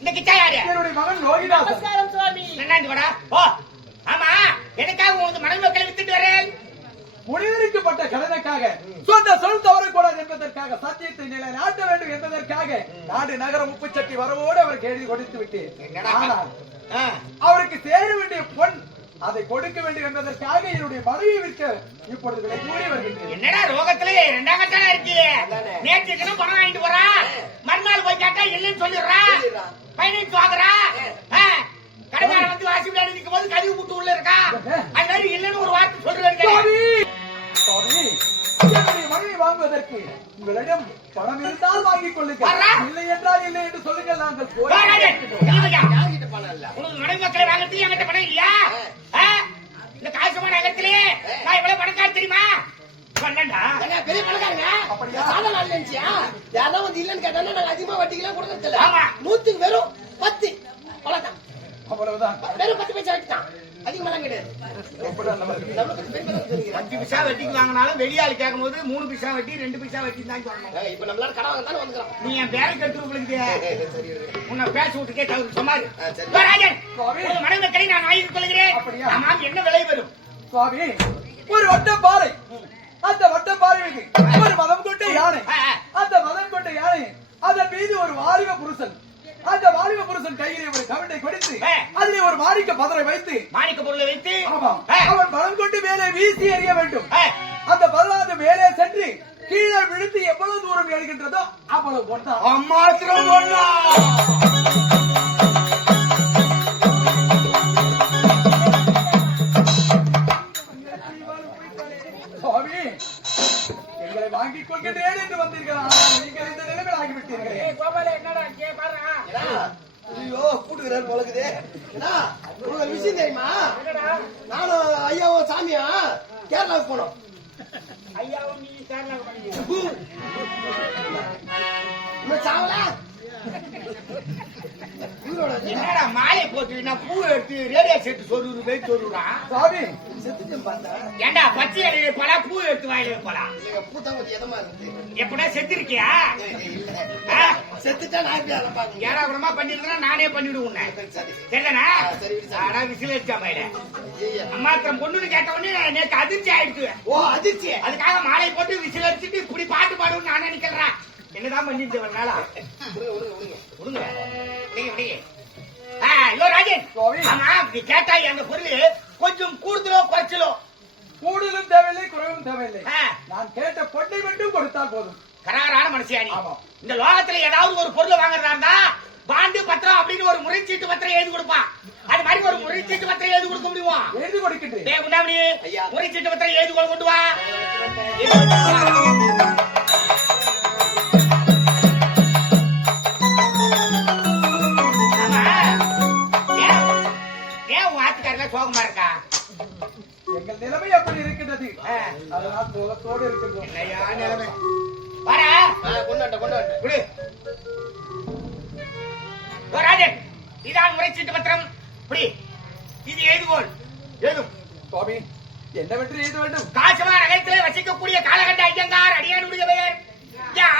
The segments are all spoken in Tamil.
இந்த கிச்சா யாரு என்னுடைய மகன் லோகிதாசன். நமஸ்காரம் சுவாமி. நன்னாந்து வாடா ஓ ஆமா எனக்காக உங்க மனைவி மக்களை வித்துட்டு வரேன். முனிவருக்குப்பட்ட கடனுக்காக சொந்த சொல் தவறக்கூடாது என்பதற்காக சத்தியத்தை நிலைநாட்ட வேண்டும் என்பதற்காக நாடு நகர முப்புச்சட்டி வரவோடு அவருக்கு எழுதி கொடுத்து விட்டேன். என்னடா? ஆனால் அவருக்கு சேர வேண்டிய பொன் அதை கொடுக்க வேண்டும் என்பதற்காக என்னுடைய மனைவியை விற்க இப்பொழுது விலை கூறி வருகின்றேன். என்னடா ரோகத்திலே ரெண்டாம் கட்டான இருக்கு நேற்று தினம் பணம் வாங்கிட்டு போறா? மறுநாள் போய் கேட்டா இல்லைன்னு சொல்லிடுறா. பைனான்ஸ் வாங்குறா? ஆ, கடைக்காரன் வந்து வாசி விளையாடி நிற்கும் போது கதவு புட்டு உள்ள இருக்கா? அது மாதிரி இல்லைன்னு ஒரு வார்த்தை சொல்றேன் மனைவி வாங்குவதற்கு உங்களிடம் பணம் இருந்தால் வாங்கிக் கொள்ளுங்கள். இல்லை என்றால் இல்லை என்று சொல்லுங்கள் நாங்கள் உனக்கு மனைவி மக்களை வாங்குறதுக்கு என்கிட்ட பணம் இல்லையா? ஆ? இந்த காசுமான நகரத்திலே நான் இவ்வளவு பணக்கார தெரியுமா? ஏங்க, பெரிய பணக்காரங்க? அப்படியா? நாள் நினைச்சியா? யாரா வந்து இல்லன்னு கேட்டாங்கன்னா நாங்க அதிகமா வட்டிக்கெல்லாம் கொடுக்கறது இல்ல ஆமா. நூத்துக்கு வெறும் பத்து. அவ்வளவுதான். அவ்வளவுதான். வெறும் பத்து பைசா வட்டி தான் அதிகமாலாம் கிடையாது. அஞ்சு பைசா வட்டிக்கு வாங்கினாலும் வெளியாள் கேட்கும் போது மூணு பைசா வட்டி ரெண்டு பைசா வட்டி தான் சொல்லணும். இப்ப நம்மளால வாங்க வந்துக்கிறோம். நீ என் பேரை கட்டு உங்களுக்கு. உன்னை பேச விட்டுக்கே தவறு சொன்னாரு. ராஜன் மக்களை நான் வாங்கிக் கொள்கிறேன். என்ன விலை வரும்? சுவாமி ஒரு வட்ட பாறை அந்த வட்ட பாறைக்கு ஒரு மதம் கொண்ட யானை. அந்த மதம் கொண்ட யானை அதன் மீது ஒரு வாலிப புருஷன். அந்த வாலிப புருஷன் கையிலே ஒரு கவிண்டை கொடுத்து. அதிலே ஒரு மாணிக்க பதரை வைத்து மாணிக்க பொருளை வைத்து அவன் பலம் கொண்டு மேலே வீசி எறிய வேண்டும். அந்த பல்லாது மேலே சென்று கீழே விழுந்து எவ்வளவு தூரம் எழுகின்றதோ அவ்வளவு கொண்டான் அம்மாத்திரம் பொண்ணா ஏடா, உனக்கு ஒரு விஷயம் தெரியுமா? நானும் ஐயாவும் சாமியா கேரளாவுக்கு போனோம். இன்னும் சாவல உயிரோட இருக்கு. என்னடா மாலை போட்டு நான் பூ எடுத்து ரேடியோ செட்டு சொருவு போய் சொருவுறான் சுவாமி செத்துட்டேன் பார்த்தேன் ஏண்டா பச்சை இலையில போலா பூ எடுத்து வாயில போலா எங்க பூத்தா கொஞ்சம் இதமா இருக்கு? எப்படா செத்துருக்கியா? செத்துட்டா நான் பாக்கணும் ஏடா கூடமா பண்ணிருந்தா நானே பண்ணிவிடுவேன் சரி. ஆனா விசில் அடிச்சா மயில ஐயா. அம்மாத்திரம் பொண்ணுன்னு கேட்ட உடனே நேற்று அதிர்ச்சி ஆயிடுச்சு. ஓ அதிர்ச்சி அதுக்காக மாலை போட்டு விசில் அடிச்சுட்டு இப்படி பாட்டு பாடுன்னு நான் நினைக்கிறேன் என்னதான் பண்ணிட்டு இவ்வளவு கேட்டா எங்க பொருள் கொஞ்சம் கூடுதலோ குறைச்சலோ கூடுதலும் தேவையில்லை குறைவும் தேவையில்லை நான் கேட்ட பொட்டை மட்டும் கொடுத்தால் போதும் கராரான மனுஷியா நீ ஆமா. இந்த லோகத்துல ஏதாவது ஒரு பொருள் வாங்குறதா இருந்தா பாண்டு பத்திரம் அப்படின்னு ஒரு முறைச்சீட்டு பத்திரம் எழுதி கொடுப்பான் அது மாதிரி ஒரு முறைச்சீட்டு பத்திரம் எழுதி கொடுக்க முடியுமா எழுதி கொடுக்கின்றேன் ஐயா. முறைச்சீட்டு பத்திரம் எழுதி கொண்டு வா சோகமா இருக்கா? எங்கள் நிலைமை அப்படி இருக்கிறது. அதனால் சோகத்தோடு இருக்கின்றோம். என்னையா நிலைமை? வர ஆ, கொண்டு வந்துட்டேன், கொண்டு வந்துட்டேன். விடு ராஜன் இதான் முறைச்சீட்டு பத்திரம். இப்படி இது எழுதுகோள் எழுதும் சுவாமி என்னவென்று எழுத வேண்டும்? காசவா நகரத்திலே வசிக்கக்கூடிய காலகண்ட ஐயங்கார் அடியானுடைய பெயர்.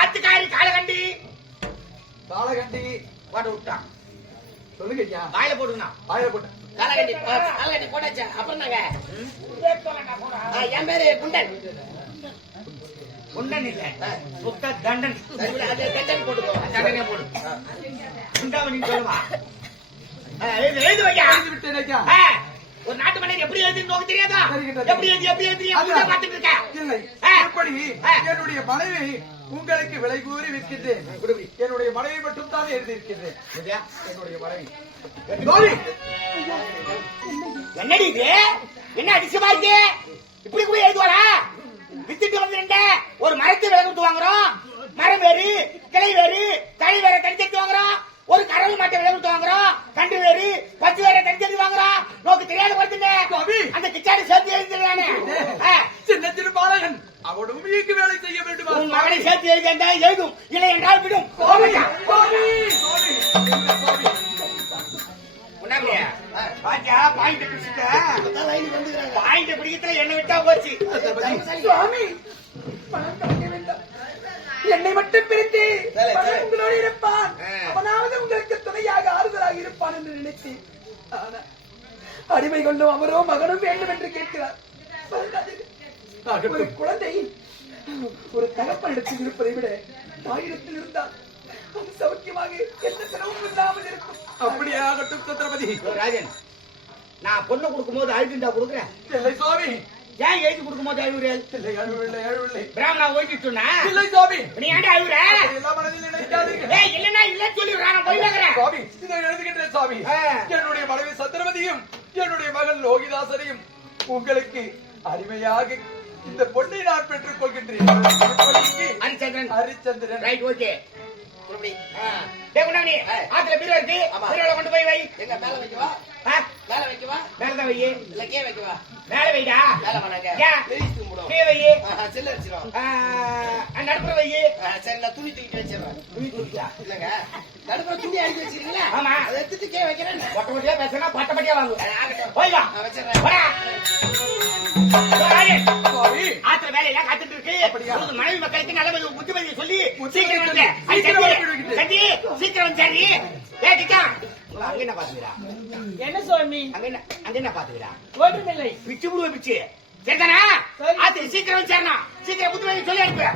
ஆத்துக்காரி காலகண்டி. காலகண்டி போட்டு விட்டான் சொல்லுங்க ஐயா. வாயில போடுங்கண்ணா வாயில போட்ட. காலகட்டி காலகட்டி போட்டாச்சா. அப்புறம் நாங்க என் பேரு குண்டன். இல்ல. தண்டன் போட்டுக்கோ. தண்டனை போடு. சொல்லுவா. எழுது எழுதி விட்டேன் ஆ, ஒரு நாட்டு மன்னர் எப்படி எழுதுன்னு தெரியாதா? தெரிகிறது. எப்படி எழுதி எப்படி எழுதி? பார்த்துட்டு இருக்க. எப்படி. என்னுடைய மனைவி உங்களுக்கு விலை கூறி விற்கின்றேன். என்னுடைய மனைவி மட்டும் தான் எழுதியிருக்கின்றேன்? என்னுடைய மனைவி. என்னடி இது? என்ன அதிசயமா இருக்கு? இப்படி கூட எழுதுவாரா வித்துட்டு வந்து ஒரு மரத்தை விலை கொடுத்து வாங்குறோம். மரம் வேறு கிளை வேறு தனி வேற தனித்தெடுத்து வாங்குறோம். ஒரு கரவு மாட்டை விலை கொடுத்து வாங்குறோம். கண்டு வேறு பச்சை வேற தனித்தெடுத்து வாங்குறோம். நோக்கு தெரியாத சுவாமி. அந்த கிச்சாடி சேர்த்து எழுதுறானே உன் மகனை சேர்த்து எழுதியா எழுதும். இல்லை என்றால் விடும். என்ன விட்டா போச்சு. மட்டும். பணம் உங்களோடு இருப்பான். அவனாவது உங்களுக்கு துணையாக என்று நினைத்தேன் அடிமை கொள்ளும் அவரோ மகனும் வேண்டும் என்று கேட்கிறார். ஒரு குழந்தை ஒரு தகப்பனிடத்தில் இருப்பதை விட தாயிடத்தில் இருந்தால் அது சௌக்கியமாக எந்த செலவும் இல்லாமல் இருக்கும். அப்படியே ஆகட்டும் சந்திரபதி ராஜன் நான் பொண்ணு கொடுக்கும்போது அழுதுண்டா கொடுக்குறேன். இல்லை சுவாமி. ஏன் எழுதி கொடுக்கும்போது அழுகுறேன் இல்லை அழுவில்லை அழுவில்லை பிராமணா ஓய்விட்டுனா இல்லை சுவாமி. நீ ஏன்டா அழுகுற எல்லா மனதில் நினைக்காதீர்கள் ஏய் இல்லன்னா இல்லன்னு சொல்லிடுறா? நான் போய் வைக்கிறேன் சுவாமி இதை எழுதுகின்றேன் சுவாமி. என்னுடைய மனைவி சந்திரவதியும் என்னுடைய மகன் லோகிதாசரையும் உங்களுக்கு அருமையாக இந்த பொண்ணை நான் பெற்றுக் கொள்கின்றேன். ஹரிச்சந்திரன் ஹரிச்சந்திரன் ரைட் ஓகே ஆத்துல பீரோ இருக்கு. பீரோல கொண்டு போய் வை. எங்க மேல வைக்கவா? மேல வைக்கவா? மேல தான் வை இல்ல கே வைக்கவா? மேல வைடா. மேல வேணாங்க ஏன்? பெரிய தூம்பிடும் கீழே வை செல்ல ஆ, நடுப்புற வை சரி நான் துணி தூக்கிட்டு வச்சிடுறேன். துணி தூக்கிட்டா இல்லங்க. நடுப்புற துணி அடிக்க வச்சிருக்கீங்களா? ஆமா. அதை எடுத்துட்டு கே வைக்கிறேன் ஒட்ட ஒட்டியா பேசுனா பட்ட பட்டியா வாங்கு. ஆகட்டும். போய் வா நான் வச்சிடுறேன். காத்துட்டு இருக்கு? உங்க மனைவி மக்களுக்கு நல்ல கொஞ்சம் புத்திமதி சொல்லி சீக்கிரம் வந்து சொல்லி, ஐ, சீக்கிரம் சரி. அங்க என்ன பாத்துக்கிறா? என்ன சுவாமி? அங்க என்ன அங்க என்ன பாத்துக்கிறா? ஒன்றுமில்லை பிச்சு புடுவ பிச்சு. சரிதானா? சரி. ஆத்து சீக்கிரம் வந்து சேரணும். சீக்கிரம் புத்திமதி சொல்லி அனுப்பு.